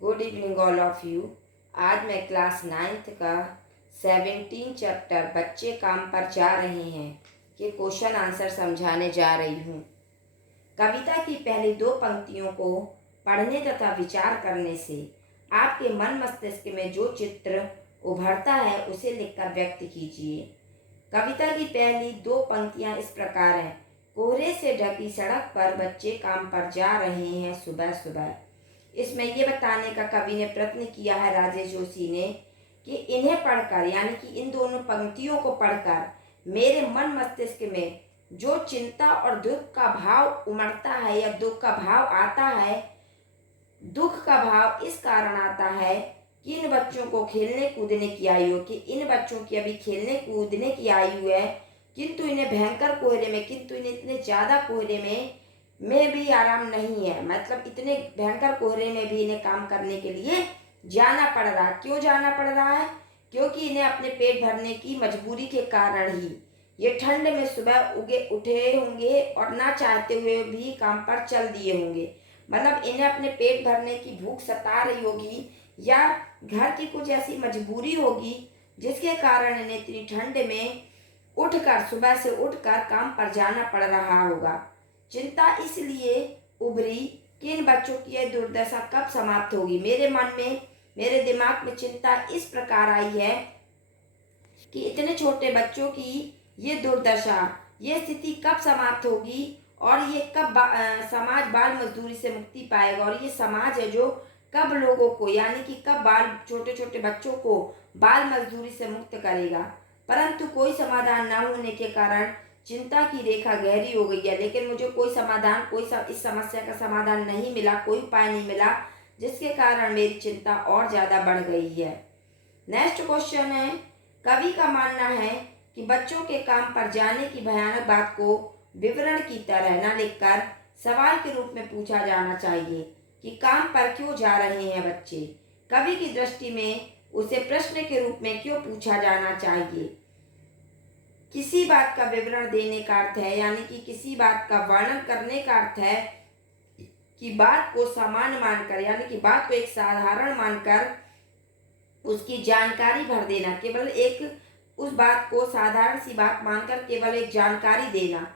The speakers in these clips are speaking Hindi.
Good evening all of you. आज मैं क्लास 9th का 17 चैप्टर बच्चे काम पर जा रहे हैं कि क्वेश्चन आंसर समझाने जा रही हूँ। कविता की पहली दो पंक्तियों को पढ़ने तथा विचार करने से आपके मन मस्तिष्क में जो चित्र उभरता है उसे लिखकर व्यक्त कीजिए। कविता की पहली दो पंक्तियाँ इस प्रकार हैं। कोहरे से ढकी सड़क पर बच्चे काम पर जा रहे हैं सुबह सुबह। इसमें ये बताने का कवि ने प्रयत्न किया है, राजेश जोशी ने, कि इन्हें पढ़कर यानी कि इन दोनों पंक्तियों को पढ़कर मेरे मन मस्तिष्क में जो चिंता और दुख का भाव उमड़ता है या दुख का भाव आता है, दुख का भाव इस कारण आता है कि इन बच्चों को खेलने कूदने की आयु, कि इन बच्चों की अभी खेलने कूदने की आयु है, किंतु इन्हें भयंकर कोहरे में, किंतु इन्हें इतने ज़्यादा कोहरे में भी आराम नहीं है। मतलब इतने भयंकर कोहरे में भी इन्हें काम करने के लिए जाना पड़ रहा। क्यों जाना पड़ रहा है? क्योंकि इन्हें अपने पेट भरने की मजबूरी के कारण ही ये ठंड में सुबह उठे होंगे और ना चाहते हुए भी काम पर चल दिए होंगे। मतलब इन्हें अपने पेट भरने की भूख सता रही होगी या घर की कुछ ऐसी मजबूरी होगी जिसके कारण इन्हें इतनी ठंड में सुबह से उठकर काम पर जाना पड़ रहा होगा। चिंता इसलिए उभरी कि इन बच्चों की यह दुर्दशा कब समाप्त होगी। मेरे मन में, मेरे दिमाग में चिंता इस प्रकार आई है कि इतने छोटे बच्चों की ये दुर्दशा, ये स्थिति कब समाप्त होगी और ये कब समाज बाल मजदूरी से मुक्ति पाएगा। और ये समाज है जो कब लोगों को यानी कि कब छोटे छोटे बच्चों को बाल मजदूरी से मुक्त करेगा। परंतु कोई समाधान न होने के कारण चिंता की रेखा गहरी हो गई है। लेकिन मुझे कोई समाधान, इस समस्या का समाधान नहीं मिला, कोई उपाय नहीं मिला, जिसके कारण मेरी चिंता और ज़्यादा बढ़ गई है। नेक्स्ट क्वेश्चन है, कवि का मानना है कि बच्चों के काम पर जाने की भयानक बात को विवरण की तरह न लिखकर सवाल के रूप में पूछा जाना चाहिए कि काम पर क्यों जा रहे हैं बच्चे। कवि की दृष्टि में उसे प्रश्न के रूप में क्यों पूछा जाना चाहिए। किसी बात का विवरण देने का अर्थ है यानी कि किसी बात का वर्णन करने का अर्थ है कि बात को सामान्य मानकर यानी कि बात को एक साधारण मानकर उसकी जानकारी भर देना, केवल एक उस बात को साधारण सी बात मानकर केवल एक जानकारी देना।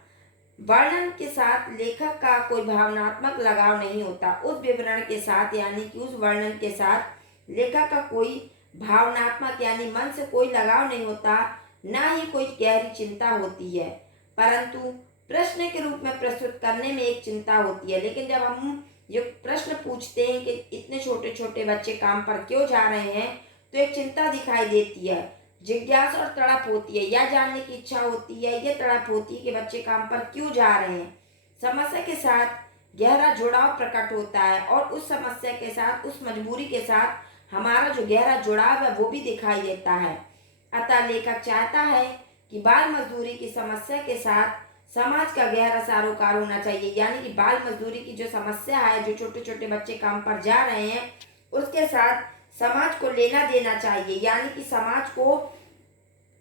वर्णन के साथ लेखक का कोई भावनात्मक लगाव नहीं होता। उस विवरण के साथ यानी कि उस वर्णन के साथ लेखक का कोई भावनात्मक यानी मन से कोई लगाव नहीं होता, ना ही कोई गहरी चिंता होती है। परंतु प्रश्न के रूप में प्रस्तुत करने में एक चिंता होती है। लेकिन जब हम ये प्रश्न पूछते हैं कि इतने छोटे छोटे बच्चे काम पर क्यों जा रहे हैं, तो एक चिंता दिखाई देती है, जिज्ञासा और तड़प होती है, यह जानने की इच्छा होती है, यह तड़प होती है कि बच्चे काम पर क्यों जा रहे हैं। समस्या के साथ गहरा जुड़ाव प्रकट होता है और उस समस्या के साथ, उस मजबूरी के साथ हमारा जो गहरा जुड़ाव है वो भी दिखाई देता है। अतः लेखक चाहता है कि बाल मजदूरी की समस्या के साथ समाज का गहरा सरोकार होना चाहिए। यानी कि बाल मजदूरी की जो समस्या है, जो छोटे छोटे बच्चे काम पर जा रहे हैं, उसके साथ समाज को लेना देना चाहिए। यानी कि समाज को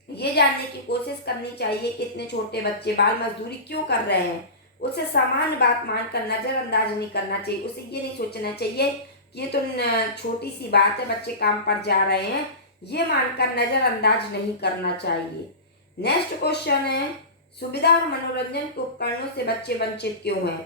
ये जानने की कोशिश करनी चाहिए कि इतने छोटे बच्चे बाल मजदूरी क्यों कर रहे हैं। उसे सामान्य बात मानकर नजरअंदाज नहीं करना चाहिए। उसे ये नहीं सोचना चाहिए कि ये तो छोटी सी बात है, बच्चे काम पर जा रहे हैं, ये मानकर नजरअंदाज नहीं करना चाहिए। नेक्स्ट क्वेश्चन है, सुविधा और मनोरंजन के उपकरणों से बच्चे वंचित क्यों हैं।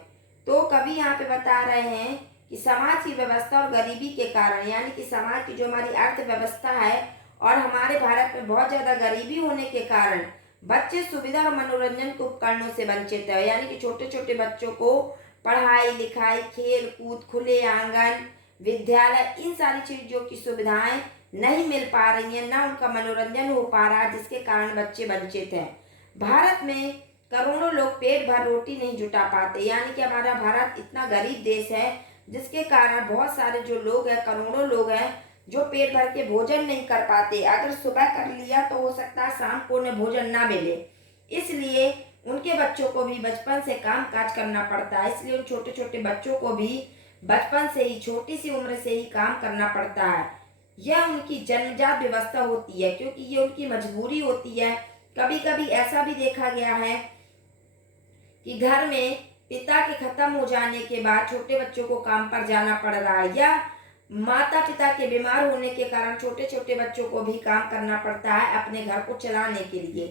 तो कवि यहाँ पे बता रहे हैं कि समाज की व्यवस्था और गरीबी के कारण, यानी कि समाज की जो हमारी अर्थव्यवस्था है और हमारे भारत में बहुत ज़्यादा गरीबी होने के कारण बच्चे सुविधा और मनोरंजन के उपकरणों से वंचित है। यानी कि छोटे छोटे बच्चों को पढ़ाई लिखाई, खेल कूद, खुले आंगन, विद्यालय, इन सारी चीज़ों की सुविधाएं नहीं मिल पा रही हैं, ना उनका मनोरंजन हो पा रहा है, जिसके कारण बच्चे वंचित हैं। भारत में करोड़ों लोग पेट भर रोटी नहीं जुटा पाते। यानी कि हमारा भारत इतना गरीब देश है जिसके कारण बहुत सारे जो लोग हैं, करोड़ों लोग हैं जो पेट भर के भोजन नहीं कर पाते। अगर सुबह कर लिया तो हो सकता है शाम को उन्हें भोजन ना मिले, इसलिए उनके बच्चों को भी बचपन से काम काज करना पड़ता है। इसलिए उन छोटे छोटे बच्चों को भी बचपन से ही, छोटी सी उम्र से ही काम करना पड़ता है। यह उनकी जन्मजात व्यवस्था होती है, क्योंकि ये उनकी मजबूरी होती है। कभी कभी ऐसा भी देखा गया है कि घर में पिता के खत्म हो जाने के बाद छोटे बच्चों को काम पर जाना पड़ रहा है, या माता पिता के बीमार होने के कारण छोटे छोटे बच्चों को भी काम करना पड़ता है अपने घर को चलाने के लिए।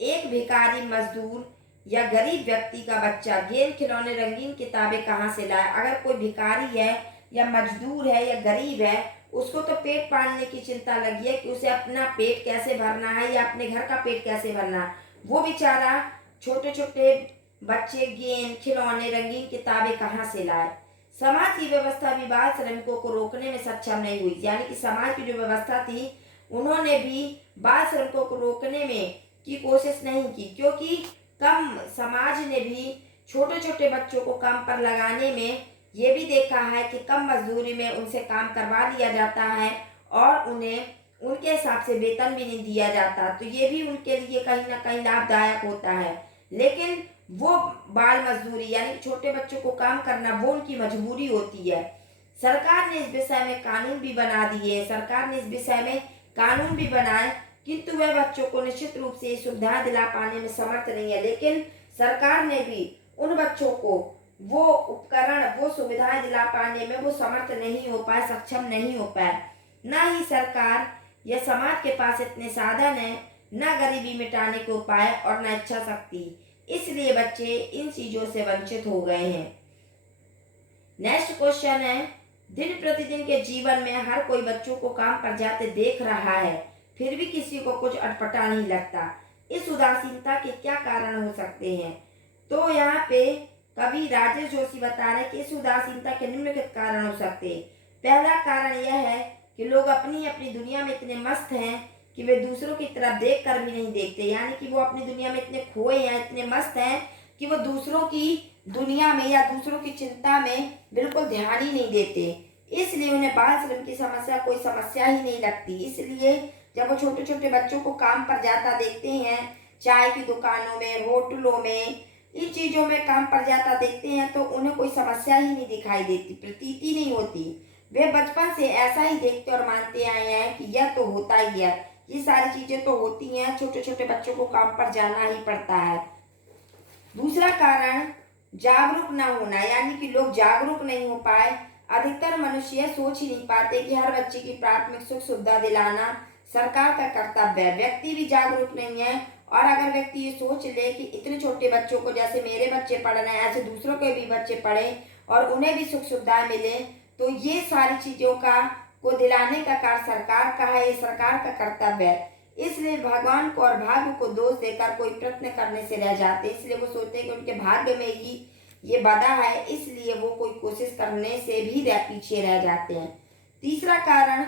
एक भिखारी मजदूर या गरीब व्यक्ति का बच्चा गेम खिलौने रंगीन किताबें कहाँ से लाए? अगर कोई भिखारी है या मजदूर है या गरीब है, उसको तो पेट पालने की चिंता लगी है कि उसे अपना पेट कैसे भरना है या अपने घर का पेट कैसे भरना है। वो बेचारा छोटे छोटे बच्चे गेंद खिलौने रंगीन किताबें कहाँ से लाए? समाज की व्यवस्था भी बाल श्रमिकों को रोकने में सक्षम नहीं हुई। यानी कि समाज की जो व्यवस्था थी, उन्होंने भी बाल श्रमिकों को रोकने में की कोशिश नहीं की, क्योंकि कम समाज ने भी छोटे छोटे बच्चों को काम पर लगाने में ये भी देखा है कि कम मजदूरी में उनसे काम करवा लिया जाता है और उन्हें उनके हिसाब से वेतन भी नहीं दिया जाता, तो ये भी उनके लिए कहीं ना कहीं लाभदायक होता है। लेकिन वो बाल मजदूरी यानी कि छोटे बच्चों को काम करना वो उनकी मजबूरी होती है। सरकार ने इस विषय में कानून भी बना दिए, सरकार ने इस विषय में कानून भी बनाए, किंतु वह बच्चों को निश्चित रूप से सुविधा दिला पाने में समर्थ नहीं है। लेकिन सरकार ने भी उन बच्चों को वो उपकरण वो सुविधाएं दिला पाने में वो समर्थ नहीं हो पाए, सक्षम नहीं हो पाए। न ही सरकार या समाज के पास इतने साधन है, न गरीबी मिटाने के उपाय और न इच्छा शक्ति। इसलिए बच्चे इन चीजों से वंचित हो गए हैं। नेक्स्ट क्वेश्चन है, दिन प्रतिदिन के जीवन में हर कोई बच्चों को काम पर जाते देख रहा है, फिर भी किसी को कुछ अटपटा नहीं लगता। इस उदासीनता के क्या कारण हो सकते हैं? तो यहाँ पे कवि राजेश जोशी बता रहे कि इस उदासीनता के निम्नलिखित कारण हो सकते हैं। पहला कारण यह है कि लोग अपनी अपनी दुनिया में इतने मस्त हैं कि वे दूसरों की तरफ देख कर भी नहीं देखते। यानी कि वो अपनी दुनिया में इतने खोए हैं, इतने मस्त हैं कि वो दूसरों की दुनिया में या दूसरों की चिंता में बिल्कुल ध्यान ही नहीं देते। इसलिए उन्हें बाल श्रम की समस्या कोई समस्या ही नहीं लगती। इसलिए जब वो छोटे छोटे बच्चों को काम पर जाता देखते हैं, चाय की दुकानों में, होटलों में, इन चीजों में काम पर जाता देखते हैं, तो उन्हें कोई समस्या ही नहीं दिखाई देती, प्रतीति नहीं होती। वे बचपन से ऐसा ही देखते और मानते आए हैं कि यह तो होता ही है, ये सारी चीजें तो होती हैं, छोटे छोटे बच्चों को काम पर जाना ही पड़ता है। दूसरा कारण जागरूक न होना, यानी कि लोग जागरूक नहीं हो पाए। अधिकतर मनुष्य सोच ही नहीं पाते कि हर बच्चे की प्राथमिक सुख सुविधा दिलाना सरकार का कर्तव्य है। व्यक्ति भी जागरूक नहीं है, और अगर व्यक्ति ये सोच ले कि इतने छोटे बच्चों को, जैसे मेरे बच्चे पढ़ रहे हैं, ऐसे दूसरों के भी बच्चे पढ़े और उन्हें भी सुख सुविधाएं मिले, तो ये सारी चीजों को दिलाने का कार्य सरकार का है, ये सरकार का कर्तव्य है। इसलिए भगवान को और भाग्य को दोष देकर कोई प्रयत्न करने से रह जाते, इसलिए वो सोचते हैं कि उनके भाग्य में ही ये बधा है, इसलिए वो कोई कोशिश करने से भी पीछे रह जाते हैं। तीसरा कारण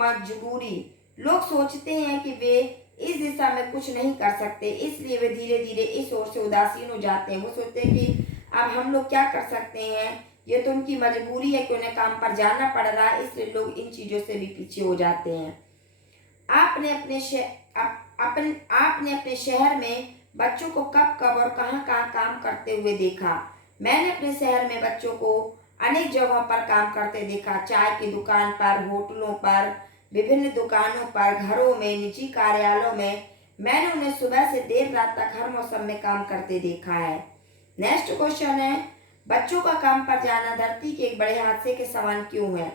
मजबूरी। लोग सोचते हैं कि वे इस दिशा में कुछ नहीं कर सकते, इसलिए वे धीरे धीरे इस ओर से उदासीन हो जाते हैं। वो सोचते हैं कि अब हम लोग क्या कर सकते हैं, ये तो उनकी मजबूरी है कि उन्हें काम पर जाना पड़ रहा है, इसलिए लोग इन चीजों से भी पीछे हो जाते हैं। आपने अपने शहर में बच्चों को कब कब और कहाँ कहाँ काम करते हुए देखा? मैंने अपने शहर में बच्चों को अनेक जगहों पर काम करते देखा। चाय की दुकान पर, होटलों पर, विभिन्न दुकानों पर, घरों में, निजी कार्यालयों में। मैंने उन्हें सुबह से देर रात तक हर मौसम में काम करते देखा है। नेक्स्ट क्वेश्चन है, बच्चों का काम पर जाना धरती के एक बड़े हादसे के समान क्यों है?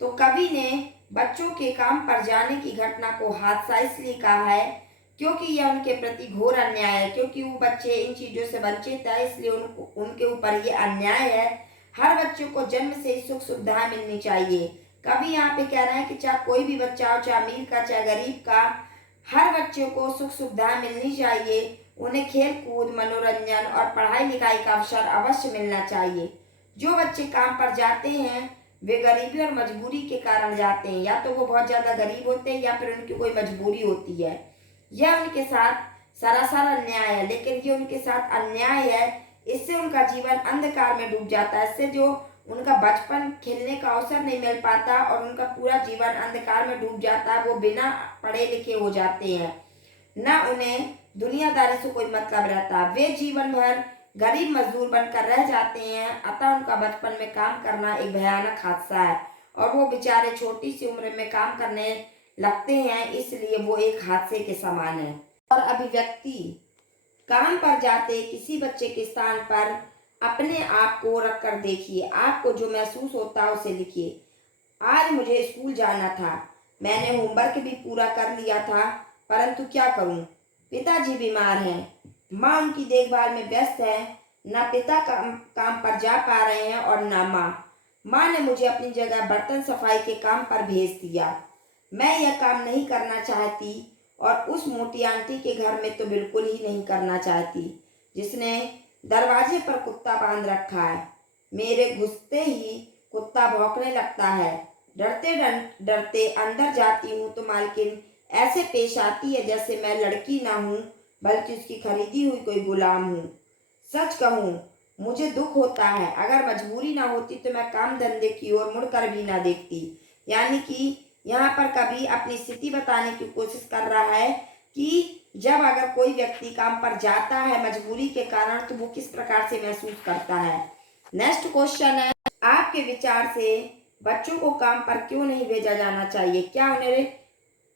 तो कवि ने बच्चों के काम पर जाने की घटना को हादसा इसलिए कहा है क्योंकि यह उनके प्रति घोर अन्याय है। क्योंकि वो बच्चे इन चीजों से वंचित है, इसलिए उनके ऊपर ये अन्याय है। हर बच्चे को जन्म से ही सुख सुविधाएं मिलनी चाहिए। कवि यहाँ पे कह रहे हैं कि चाहे कोई भी बच्चा हो, चाहे अमीर का चाहे गरीब का, हर बच्चे को सुख सुविधाएं मिलनी चाहिए। उन्हें खेल कूद, मनोरंजन और पढ़ाई लिखाई का अवसर अवश्य मिलना चाहिए। जो बच्चे काम पर जाते हैं वे गरीबी और मजबूरी के कारण जाते हैं, या तो वो बहुत ज्यादा गरीब होते हैं या फिर उनकी कोई मजबूरी होती है। यह उनके साथ सरासर अन्याय है, लेकिन ये उनके साथ अन्याय है, इससे उनका जीवन अंधकार में डूब जाता है। इससे जो उनका बचपन खेलने का अवसर नहीं मिल पाता और उनका पूरा जीवन अंधकार में डूब जाता है। वो बिना पढ़े लिखे हो जाते हैं, न उन्हें दुनियादारी से कोई मतलब रहता। वे जीवन भर गरीब मजदूर बनकर रह जाते हैं। अतः उनका बचपन में काम करना एक भयानक हादसा है और वो बेचारे छोटी सी उम्र में काम करने लगते हैं, इसलिए वो एक हादसे के समान है। और अभिव्यक्ति, काम पर जाते किसी बच्चे के स्थान पर अपने आप को रख कर देखिए, आपको जो महसूस होता है उसे लिखिए। आज मुझे स्कूल जाना था। मैंने होमवर्क भी पूरा कर लिया था, परंतु क्या करूं? पिताजी बीमार हैं, माँ उनकी देखभाल में व्यस्त है। न पिता काम काम पर जा पा रहे हैं और न माँ। माँ ने मुझे अपनी जगह बर्तन सफाई के काम पर भेज दिया। मैं यह काम नहीं करना चाहती और उस मोटी आंटी के घर में तो बिल्कुल ही नहीं करना चाहती, जिसने दरवाजे पर कुत्ता बांध रखा है। मेरे घुसते ही कुत्ता भौंकने लगता है। डरते डरते अंदर जाती हूँ तो मालकिन ऐसे पेश आती है जैसे मैं लड़की ना हूँ, बल्कि उसकी खरीदी हुई कोई गुलाम हूँ। सच कहूँ, मुझे दुख होता है। अगर मजबूरी ना होती तो मैं काम धंधे की ओर मुड़कर भी ना देखती। यानी कि यहाँ पर कवि अपनी स्थिति बताने की कोशिश कर रहा है कि जब अगर कोई व्यक्ति काम पर जाता है मजबूरी के कारण, तो वो किस प्रकार से महसूस करता है। नेक्स्ट क्वेश्चन है, आपके विचार से बच्चों को काम पर क्यों नहीं भेजा जाना चाहिए? क्या उन्हें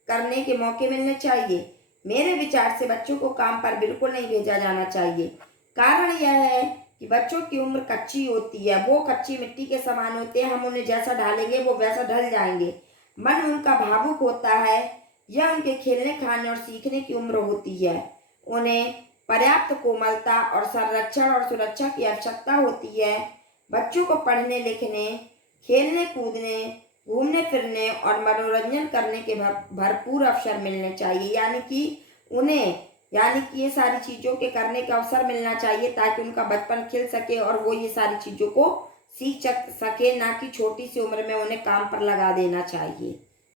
करने के मौके मिलने चाहिए? मेरे विचार से बच्चों को काम पर बिल्कुल नहीं भेजा जाना चाहिए। कारण यह है कि बच्चों की उम्र कच्ची होती है, वो कच्ची मिट्टी के समान होते हैं। हम उन्हें जैसा ढालेंगे वो वैसा ढल जाएंगे। मन उनका भावुक होता है। यह उनके खेलने खाने और सीखने की उम्र होती है। उन्हें पर्याप्त कोमलता और संरक्षण और सुरक्षा की आवश्यकता होती है। बच्चों को पढ़ने लिखने, खेलने कूदने, घूमने फिरने और मनोरंजन करने के भरपूर अवसर मिलने चाहिए। यानी कि ये सारी चीज़ों के करने का अवसर मिलना चाहिए, ताकि उनका बचपन खिल सके और वो ये सारी चीज़ों को सीख सके, ना कि छोटी सी उम्र में उन्हें काम पर लगा देना चाहिए।